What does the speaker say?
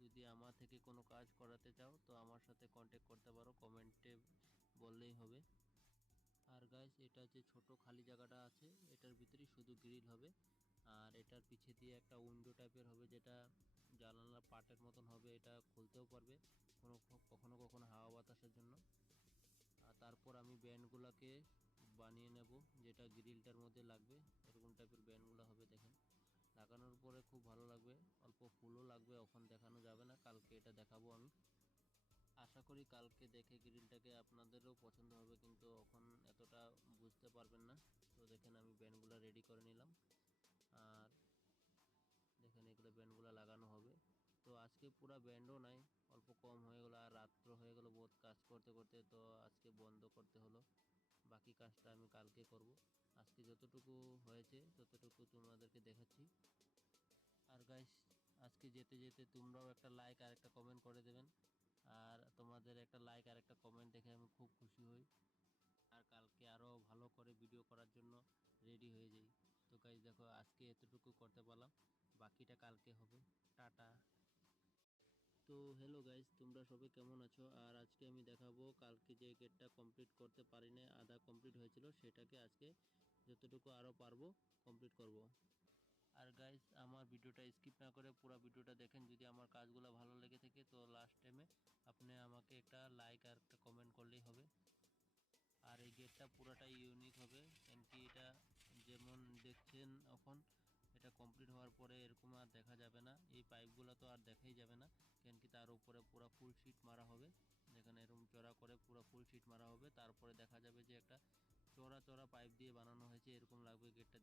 যদি আমার থেকে কোনো কাজ করাতে চাও তো আমার সাথে কন্ট্যাক্ট করতে পারো, কমেন্টে বললেই হবে। আর গাইস, এটা যে ছোট খালি জায়গাটা আছে এটার ভিতরেই শুধু গ্রিল হবে, আর এটার পিছে দিয়ে একটা উইন্ডো টাইপের হবে যেটা জানালার পাটের মতন হবে, এটা খুলতেও পারবে কখনো কখনো হাওয়া বাতাসের জন্য। আর তারপর আমি ব্যান্ডগুলোকে বানিয়ে নেব যেটা গ্রিলটার মধ্যে লাগবে, এরকম টাইপের ব্যান্ডগুলো হবে দেখেন। লাগানোর পরে খুব ভালো লাগবে, অল্প ফুলও লাগবে, এখন দেখানো যাবে না, কালকে এটা দেখাবো আমি। আশা করি কালকে দেখে গ্রিলটাকে আপনাদেরও পছন্দ হবে, কিন্তু এখন এতটা বুঝতে পারবেন না। তো দেখেন আমি ব্যান্ডগুলো রেডি করে নিলাম, আর দেখেন এগুলো ব্যান্ডগুলো লাগানো হবে। তো আজকে পুরা ব্যান্ডও নাই, অল্প কম হয়ে গেলো, আর রাত্র হয়ে গেলো বহুত কাজ করতে করতে, তো আজকে বন্ধ করতে হলো। বাকি কাজটা আমি কালকে করব। আজকে যতটুকু হয়েছে ততটুকু তোমাদেরকে দেখাচ্ছি। আর গাইস, আজকে যেতে যেতে তোমরাও একটা লাইক আর একটা কমেন্ট করে দেবেন, আর তোমাদের একটা লাইক আর একটা কমেন্ট দেখে আমি খুব খুশি হই, আর কালকে আরও ভালো করে ভিডিও করার জন্য রেডি হয়ে যাই। তো গাইস দেখো, আজকে এতটুকু করতে পারলাম, বাকিটা কালকে হবে। টাটা। তো হ্যালো গাইস, তোমরা সবাই কেমন আছো? আর আজকে আমি দেখাবো কালকে যে গেটটা কমপ্লিট করতে পারি না, আধা কমপ্লিট হয়েছিল, সেটাকে আজকে যতটুকু আরও পারবো কমপ্লিট করব। আর গাইস, আমার ভিডিওটা স্কিপ না করে পুরো ভিডিওটা দেখেন, যদি আমার কাজগুলো ভালো লেগে থাকে তো লাস্ট টাইমে আপনি আমাকে একটা লাইক আর একটা কমেন্ট করলেই হবে। আর এই গেটটা পুরোটাই ইউনিক হবে, কেন কি এটা যেমন দেখছেন এখন, এটা কমপ্লিট হওয়ার পরে এরকম আর দেখা যাবে না, এই পাইপগুলো তো আর দেখাই যাবে না, কেন কি তার উপরে পুরো ফুল শিট মারা হবে। যেখানে এরকম চড়া করে পুরো ফুল শিট মারা হবে, তারপরে দেখা যাবে যে একটা চড়া চড়া পাইপ দিয়ে বানানো হয়েছে, এরকম লাগবে গেটটা